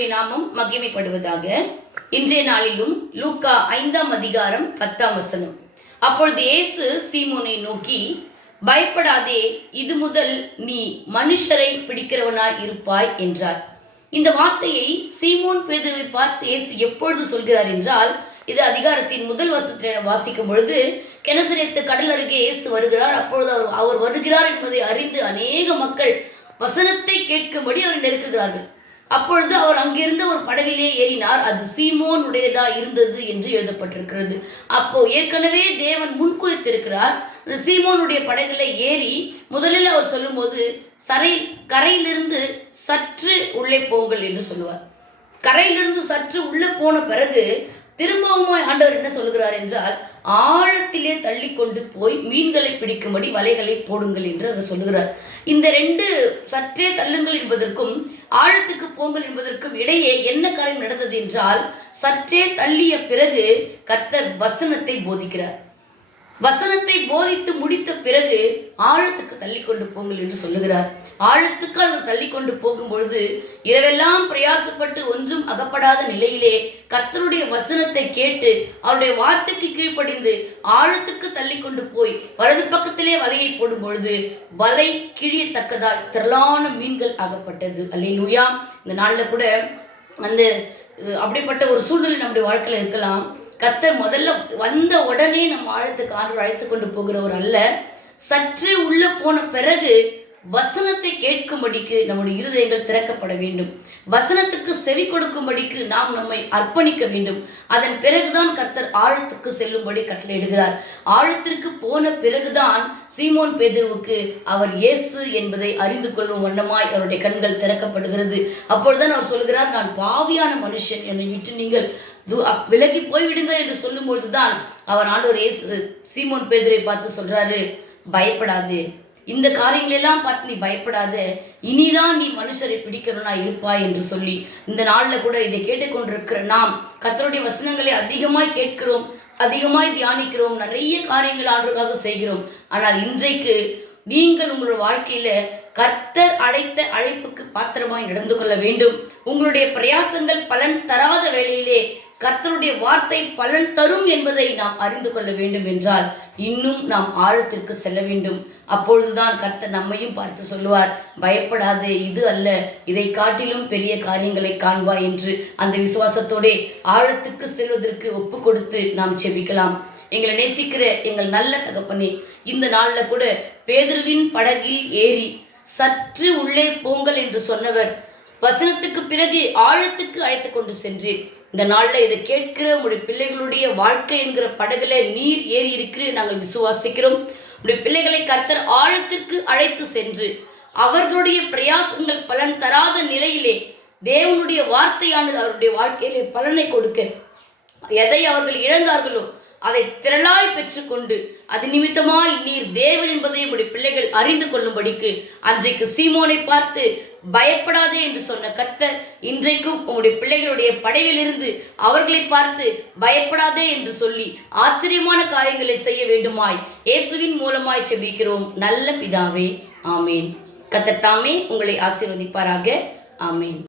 நாமம் மகிமைப்படுவதாக. இன்றைய நாளிலும் லூக்கா ஐந்தாம் அதிகாரம் பத்தாம் வசனம். அப்பொழுது இயேசு சீமோனை நோக்கி பயப்படாதே இது முதல் நீ மனுஷரை பிடிக்கிறவனாய் இருப்பாய் என்றார். இந்த வார்த்தையை சீமோன் பேதுருவை பார்த்து இயேசு எப்பொழுது சொல்கிறார் என்றால் இது அதிகாரத்தின் முதல் வசத்தில் வாசிக்கும் பொழுது கெனசரித்து கடல் அருகே இயேசு வருகிறார். அப்பொழுது அவர் அவர் வருகிறார் என்பதை அறிந்து அநேக மக்கள் வசனத்தை கேட்கும்படி அவர் நெருக்குகிறார்கள். அப்பொழுது அவர் அங்கிருந்த ஒரு படவிலே ஏறினார். அது சீமோனுடையதா இருந்தது என்று எழுதப்பட்டிருக்கிறது. அப்போ ஏற்கனவே தேவன் முன்குறித்திருக்கிறார். அந்த சீமோனுடைய படகுல ஏறி முதலில் அவர் சொல்லும்போது சரை கரையிலிருந்து சற்று உள்ளே போங்கள் என்று சொல்லுவார். கரையிலிருந்து சற்று உள்ளே போன பிறகு திரும்பவும் ஆண்டவர் என்ன சொல்லுகிறார் என்றால் ஆழத்திலே தள்ளி கொண்டு போய் மீன்களை பிடிக்கும்படி வலைகளை போடுங்கள் என்று அவர் சொல்லுகிறார். இந்த ரெண்டு சற்றே தள்ளுங்கள் என்பதற்கும் ஆழத்துக்கு போங்கள் என்பதற்கும் இடையே என்ன காரியம் நடந்தது என்றால் சற்றே தள்ளிய பிறகு கர்த்தர் வசனத்தை போதிக்கிறார். வசனத்தை போதித்து முடித்த பிறகு ஆழத்துக்கு தள்ளி கொண்டு போங்கள் என்று சொல்லுகிறார். ஆழத்துக்கு அவர் தள்ளி கொண்டு போகும் பொழுது இரவெல்லாம் பிரயாசப்பட்டு ஒன்றும் அகப்படாத நிலையிலே கர்த்தருடைய வசனத்தை கேட்டு அவருடைய வார்த்தைக்கு கீழ்ப்படிந்து ஆழத்துக்கு தள்ளி கொண்டு போய் வலது பக்கத்திலே வலையை போடும் பொழுது வலை கிழியத்தக்கதாய் திரளான மீன்கள் அகப்பட்டது. அல்லேலூயா. இந்த நாளில் கூட அந்த அப்படிப்பட்ட ஒரு சூழ்நிலை நம்முடைய வாழ்க்கையில் இருக்கலாம். கர்த்தர் முதல்ல வந்த உடனே நம்ம ஆழத்துக்கு ஆண்டு அழைத்து கொண்டு போகிறவர் அல்ல. சற்று உள்ள போன பிறகு வசனத்தை கேட்கும்படிக்கு நம்முடைய இருதயங்கள் திறக்கப்பட வேண்டும். வசனத்துக்கு செவி கொடுக்கும்படிக்கு நாம் நம்மை அர்ப்பணிக்க வேண்டும். அதன் பிறகுதான் கர்த்தர் ஆழத்துக்கு செல்லும்படி கட்டளையிடுகிறார். ஆழத்திற்கு போன பிறகுதான் சீமோன் பேதுருவுக்கு அவர் இயேசு என்பதை அறிந்து கொள்ளும் வண்ணமாய் அவருடைய கண்கள் திறக்கப்படுகிறது. அப்பொழுதுதான் அவர் சொல்கிறார் நான் பாவியான மனுஷன். என்னை விட்டு நீங்கள் து- விலகி போய்விடுங்கள் என்று சொல்லும்பொழுது தான் அவர் ஆண்டவர் இயேசு சீமோன் பேதுரை பார்த்து சொல்றாரு பயப்படாது. இந்த காரியங்களெல்லாம் பார்த்து நீ பயப்படாத. இனிதான் நீ மனுஷரை பிடிக்கிறவனா இருப்பாய் என்று சொல்லி இந்த நாளில் கூட இதை கேட்டுக்கொண்டிருக்கிற நாம் கத்தருடைய வசனங்களை அதிகமாய் கேட்கிறோம். அதிகமாய் தியானிக்கிறோம் நிறைய காரியங்கள் ஆண்டுக்காக செய்கிறோம். ஆனால் இன்றைக்கு நீங்கள் உங்கள் வாழ்க்கையில கர்த்தர் அழைத்த அழைப்புக்கு பாத்திரமாய் நடந்து கொள்ள வேண்டும். உங்களுடைய பிரயாசங்கள் பலன் தராத வேளையிலே கர்த்தருடைய வார்த்தை பலன் தரும் என்பதை நாம் அறிந்து கொள்ள வேண்டும் என்றால் இன்னும் நாம் ஆழத்திற்கு செல்ல வேண்டும். அப்பொழுதுதான் கர்த்தர் நம்மையும் பார்த்து சொல்லுவார் பயப்படாதே இது அல்ல. இதை காட்டிலும் பெரிய காரியங்களை காண்பாய் என்று அந்த விசுவாசத்தோடே ஆழத்துக்கு செல்வதற்கு ஒப்பு கொடுத்து நாம் செபிக்கலாம் எங்களை நேசிக்கிற எங்கள் நல்ல தகப்பனே இந்த நாளில் கூட பேதுருவின் படகில் ஏறி சற்று உள்ளே போங்கள் என்று சொன்னவர் வசனத்துக்கு பிறகு ஆழத்துக்கு அழைத்து கொண்டு சென்றேன் இந்த நாளில் இதை கேட்கிற உங்களுடைய பிள்ளைகளுடைய வாழ்க்கை என்கிற படகுல நீர் ஏறி இருக்கிற நாங்கள் விசுவாசிக்கிறோம். உடைய பிள்ளைகளை கர்த்தர் ஆழத்திற்கு அழைத்து சென்று அவர்களுடைய பிரயாசங்கள் பலன் தராத நிலையிலே தேவனுடைய வார்த்தையானது அவருடைய வாழ்க்கையிலே பலனை கொடுக்க. எதை அவர்கள் இழந்தார்களோ அதை திரளாய் பெற்றுக்கொண்டு அது நிமித்தமாய் நீர் தேவன் என்பதை உடைய பிள்ளைகள் அறிந்து கொள்ளும்படிக்கு அன்றைக்கு சீமோனை பார்த்து பயப்படாதே என்று சொன்ன கர்த்தர் இன்றைக்கும் உங்களுடைய பிள்ளைகளுடைய படைவிலிருந்து அவர்களை பார்த்து பயப்படாதே என்று சொல்லி ஆச்சரியமான காரியங்களை செய்ய வேண்டுமாய் இயேசுவின் மூலமாய் செபிக்கிறோம். நல்ல பிதாவே ஆமேன். கத்தர் தாமே உங்களை ஆசீர்வதிப்பாராக. ஆமேன்.